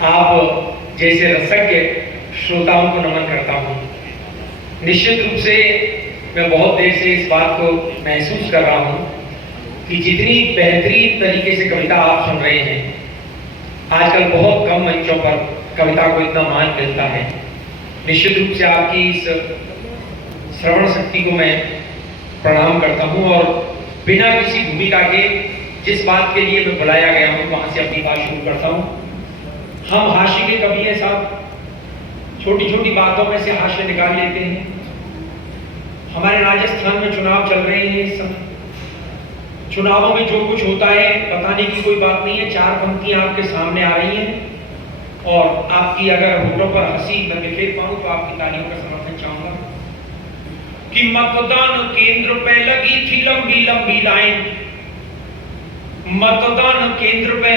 आप जैसे रसज्ञ श्रोताओं को नमन करता हूँ। निश्चित रूप से मैं बहुत देर से इस बात को महसूस कर रहा हूँ कि जितनी बेहतरीन तरीके से कविता आप सुन रहे हैं, आजकल बहुत कम मंचों पर कविता को इतना मान मिलता है। निश्चित रूप से आपकी इस श्रवण शक्ति को मैं प्रणाम करता हूँ और बिना किसी भूमिका के जिस बात के लिए मैं बुलाया गया हूँ वहां से अपनी बात शुरू करता हूँ। हम हास्य के कवि हैं साहब, छोटी छोटी बातों में से हास्य निकाल लेते हैं। हमारे राजस्थान में चुनाव चल रहे हैं इस समय। चुनावों में जो कुछ होता है बताने की कोई बात नहीं है। चार पंक्तियां आपके सामने आ रही हैं और आपकी अगर होठों पर हंसी मैं बिखेर पाऊं तो आपकी तालियों का समर्थन चाहूंगा। कि मतदान केंद्र पे लगी थी लंबी लंबी लाइन, मतदान केंद्र पे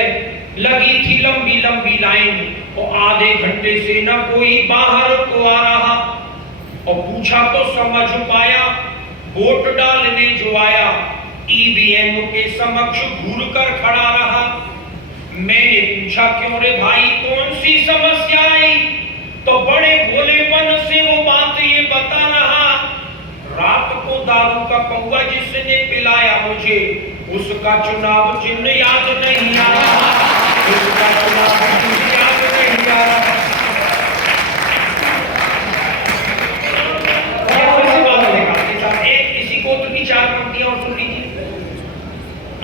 लगी थी लंबी लंबी लाइन और आधे घंटे से न कोई बाहर को आ रहा। और पूछा तो समझ पाया, वोट डालने जो आया ईवीएम के समक्ष घूर कर खड़ा रहा। मैंने पूछा क्यों रे भाई कौन सी समस्या आई, तो बड़े भोलेपन से वो बात ये बता रहा। रात को दारू का पौवा जिसने पिलाया मुझे, उसका चुनाव चिन्ह याद नहीं आ रहा, उसका चुनाव चिन्ह याद नहीं आ रहा। एक किसी को तो की चार पंक्तियां और सुन लीजिए।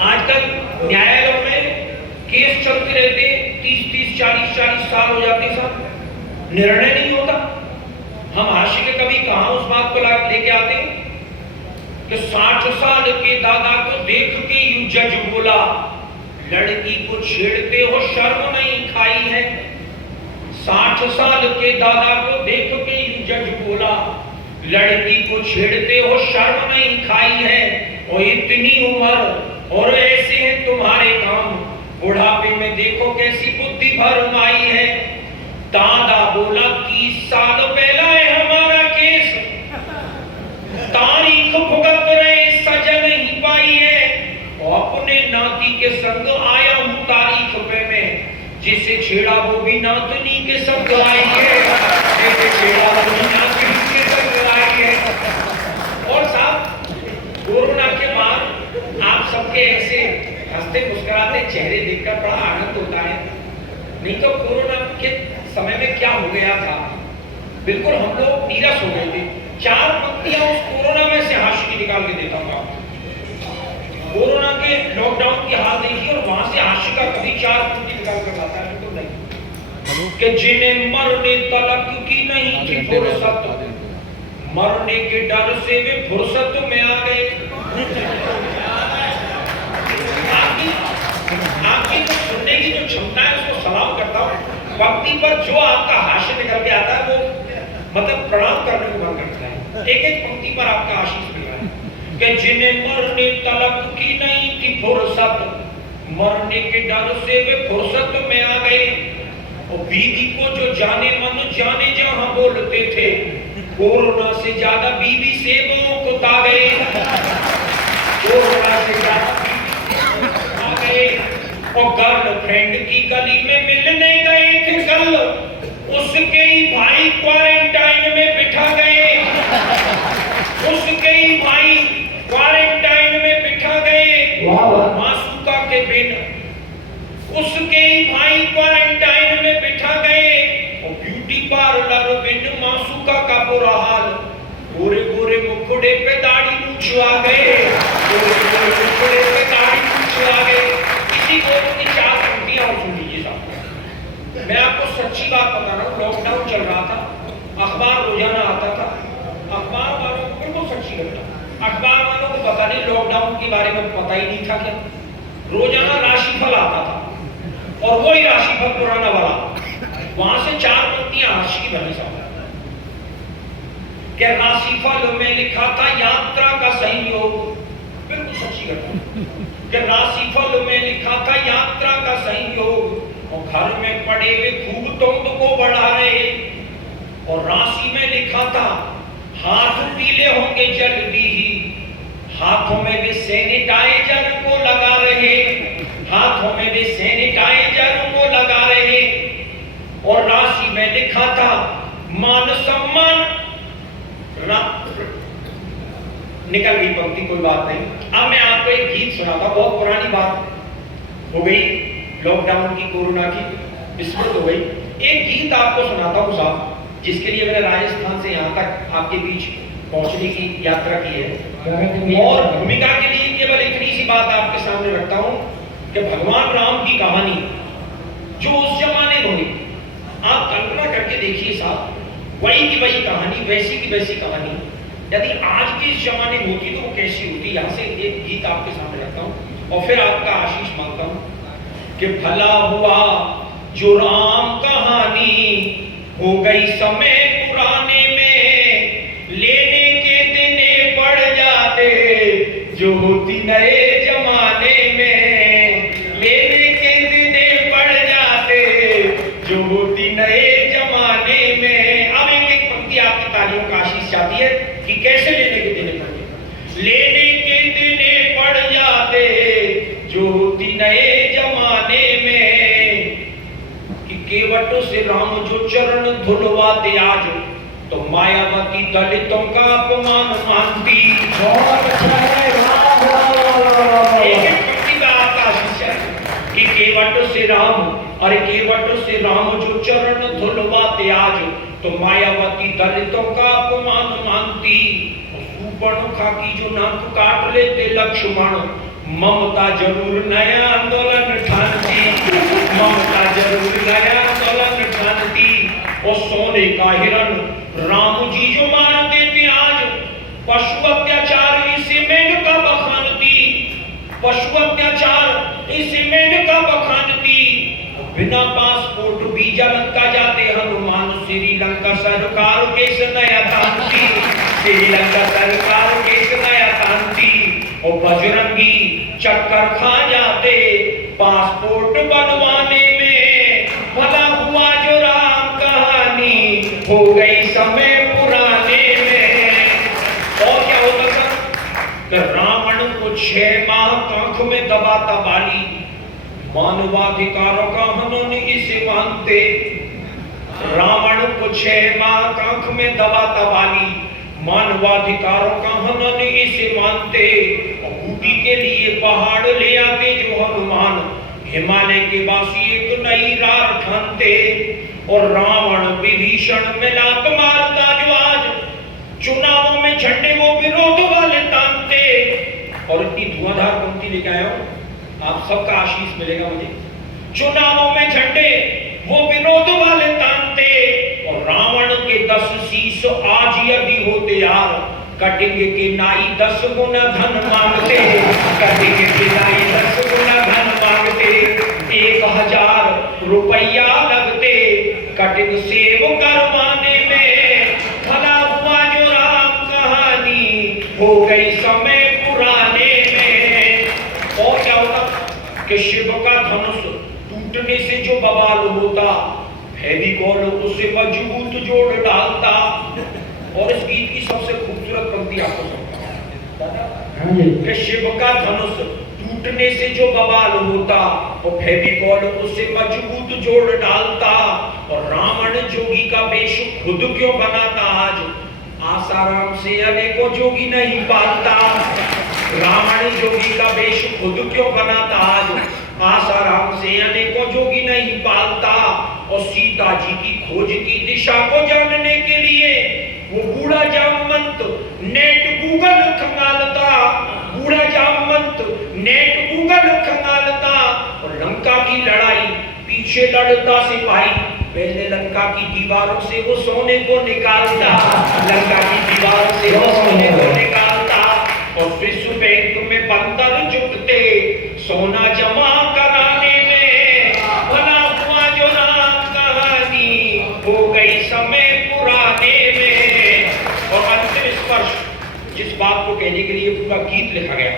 आजकल न्यायालयों में केस चलते रहते 30-30, 40-40 साल हो जाते साहब, निर्णय नहीं होता। हम हास्य के कभी कहां उस बात को लेके आते हैं कि 60 साल के दादा को देख के यूं जज बोला, लड़की को छेड़ते हो शर्म नहीं खाई है। 60 साल के दादा को देख के यूं जज बोला, लड़की को छेड़ते हो शर्म नहीं खाई है। और इतनी उम्र और ऐसे हैं तुम्हारे काम, बुढ़ापे में देखो कैसी बुद्धि भरमाई है। दादा बोला 30 साल पहला है हमारा केस, तारीख भुगत रहे सजा नहीं पाई है। और अपने नाती के संग आया हूं तारीख पे मैं, जिसे छेड़ा वो भी नातनी के संग आई है, जिसे छेड़ा वो भी नातनी के संग आई है। और साहब कोरोना के बाद आप सबके ऐसे हंसते मुस्कुराते चेहरे देखकर बड़ा आनंद होता है। नहीं तो कोरोना के समय में क्या हो गया था, बिल्कुल हम लोग नीरस हो गए थे। चार पंक्तियां उस कोरोना में से हास्य की निकाल के देता हूं आपको। कोरोना के लॉकडाउन की हाल देखिए और वहां से हास्य का कभी चार पंक्ति निकाल कर लाता है तो नहीं। कि जिन्हें मरने तलक की नहीं थी फुर्सत, मरने के डर से वे फुर्सत में आ गए। आपकी जो सुनने की जो क्षमता है उसको सलाम करता हूं। पंक्ति पर जो आपका हास्य निकल के आता है वो मतलब प्रणाम करने को मन करता है। एक एक पंक्ति पर आपका आशीष मिल रहा है कि जिन्हें मरने तलक की नहीं थी फुर्सत, मरने के डर से वे फुर्सत में आ गए। और बीवी को जो जाने मन जाने जहां बोलते थे, कोरोना से ज्यादा बीवी से वो कुता गए, कोरोना से ज्यादा आ गए। और गर्लफ्रेंड की गली में मिलने गए थे कल, उसके ही भाई क्वारंटाइन में बिठा गए, उसके ही भाई क्वारंटाइन में बिठा गए। मासूका के बिन उसके ही भाई क्वारंटाइन में बिठा गए। और ब्यूटी पार्लर बिन मासूका का बुरा हाल, गोरे गोरे मुखड़े पे दाढ़ी मूंछ आ गए, गोरे गोरे मुखड़े पे दाढ़ी मूंछ आ गए। इसी को की चार पंक्तियां सुन लीजिए साहब। मैं आपको सच्ची बात बता रहा हूँ, लॉकडाउन चल रहा था, अखबार रोजाना आता था, अखबार वालों को बिल्कुल सच्ची घटना, अखबार वालों को पता नहीं लॉकडाउन के बारे में पता ही नहीं था क्या। रोजाना राशिफल आता था और वही राशिफल पुराना वाला, वहां से चार पंक्तियां हास्य की बनी साहब। क्या राशिफल में लिखा था यात्रा का संयोग, बिल्कुल सच्ची घटना। कि राशिफल में लिखा था यात्रा का संयोग, और घर में पड़े हुए खूब तुम को बढ़ा रहे। और राशि में लिखा था हाथ पीले होंगे जल्दी ही, हाथों में भी सैनिटाइजर को लगा रहे, हाथों में भी सैनिटाइजर को लगा रहे। लिखा था मान सम्मान निकल गई पंक्ति, कोई बात नहीं। अब मैं आपको एक गीत सुनाता, बहुत पुरानी बात हो गई, लॉकडाउन की, कोरोना की विस्मृत हो गई। एक गीत आपको सुनाता हूँ साहब, जिसके लिए मैंने राजस्थान से यहाँ तक आपके बीच पहुंचने की यात्रा की है। और भूमिका के लिए केवल इतनी सी बात आपके सामने रखता हूँ कि भगवान राम की कहानी जो उस जमाने में हुई, आप कल्पना करके देखिए साहब, वही की वही कहानी, वैसी की वैसी कहानी यदि आज के इस जमाने में होती तो वो कैसी होती। यहाँ से एक गीत आपके सामने रखता हूँ और फिर आपका आशीष मांगता हूँ कि भला हुआ जो राम कहानी हो गई समय पुराने में, लेने के दिने पड़ जाते जो होती नए जमाने में, लेने के दिने पड़ जाते जो होती नए जमाने में। अब एक एक पंक्ति आपकी तालियों का आशीष चाहती है कि कैसे लेने के दिने पड़, लेने के दिने पड़ जाते जो होती नए जमाने में, कि केवट से राम जो चरण धुलवाते आज, तो मायावती दलितों का अपमान मानती। बहुत अच्छा है, एक पंक्ति का आशीष है कि केवट से राम, अरे केवट से राम जो चरण धुलवाते आज, तो मायावती दलितों का अपमान मानती। सुपर्णखा की जो नाक काट लेते लक्ष्मण, ममता जरूर नया आंदोलन ठानती, ममता जरूर नया आंदोलन ठानती। और सोने का हिरण राम जी जो मार देते आज, पशु अत्याचार इसी मेनका बखानती, पशु अत्याचार इसी मेनका बखानती। बिना पासपोर्ट वीजा लंका जाते हनुमान, श्रीलंका सरकार केस नया तांती, श्रीलंका सरकार केस नया तांती। और बजरंगी चक्कर खा जाते पासपोर्ट बनवाने में, भला हुआ जो राम कहानी हो गई समय पुराने में। और क्या होता था कि रावण को 6 माह आंख में दबाता बाली, मानवाधिकारों का हनन इसे मानते। रावण को 6 माह आंख में दबाता बाली, मानवाधिकारों का हनन इसे मानते। ऊटी के लिए पहाड़ ले आते जो हनुमान, हिमालय के वासी एक नई राह ठानते। और रावण विभीषण में लात मारता जो आज, चुनावों में झंडे वो विरोध वाले तानते। और इतनी धुआंधार पंक्ति लेके आया हूं, आप सबका आशीष मिलेगा मुझे। चुनावों में झंडे वो विरोध वाले तानते। और रावण के 10 शीश आज यदि होते यार, कटेंगे के नाई 10 गुना धन मांगते, कटेंगे के नाई 10 गुना धन मांगते। 1000 रुपया लगते कटिंग सेव करवाने में, भला हुआ जो राम कहानी हो गई समय पुराने में। और क्या होता कि शिव का धनुष टूटने से जो बवाल होता, फेविकॉल उसे मजबूत जोड़ डालता। और इस गीत की सबसे खूबसूरत पंक्ति आपको सुनाता हूं कि शिव का धनुष टूटने से जो बवाल होता, वो फेविकॉल उसे मजबूत जोड़ डालता। और रावण जोगी का वेश खुद क्यों बनाता आज, आसाराम से अनेकों जोगी नहीं पालता। रावण जोगी का वेश खुद क्यों बनाता आज, आसाराम से अनेकों जोगी नहीं पालता। और सीता जी की खोज की दिशा को जानने के लिए वो बूढ़ा जामवंत नेट गूगल खंगालता, बूढ़ा जामवंत नेट गूगल खंगालता। और लंका की लड़ाई पीछे लड़ता सिपाही, पहले लंका की दीवारों से वो सोने को निकालता, लंका की दीवारों से वो सोने को निकालता। और विश्व बैंक में बंदर जुटते सोना जमा कराने में, भला हुआ जो राम कहानी हो गई समय पुराने में। और अंतिम स्पर्श, जिस बात को कहने के लिए पूरा गीत लिखा गया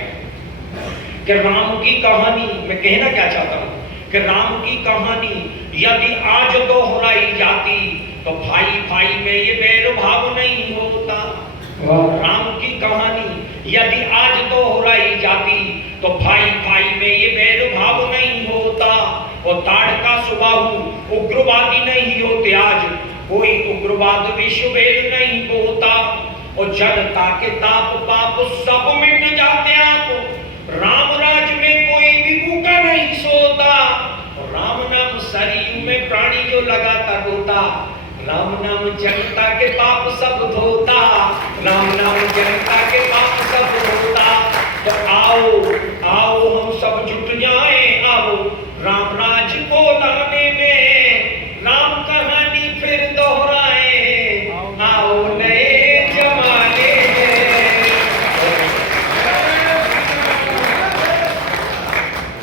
कि राम की कहानी, मैं कहना क्या चाहता हूं कि राम की कहानी यदि आज दोहराई जाती, तो भाई भाई में ये बैर भाव नहीं होता। राम की कहानी यदि आज दोहराई जाती, तो भाई भाई में ये बैर भाव नहीं होता। और ताड़का सुबाहु उग्रवादी नहीं होते आज, कोई उग्रवाद विश्ववेद नहीं बोता, और जनता के ताप पाप सब मिट जाते आप। राम राज में कोई भी भूखा नहीं सोता, राम नाम सरयू में प्राणी जो लगाता गोता। राम नाम जनता के पाप सब धोता, राम नाम जनता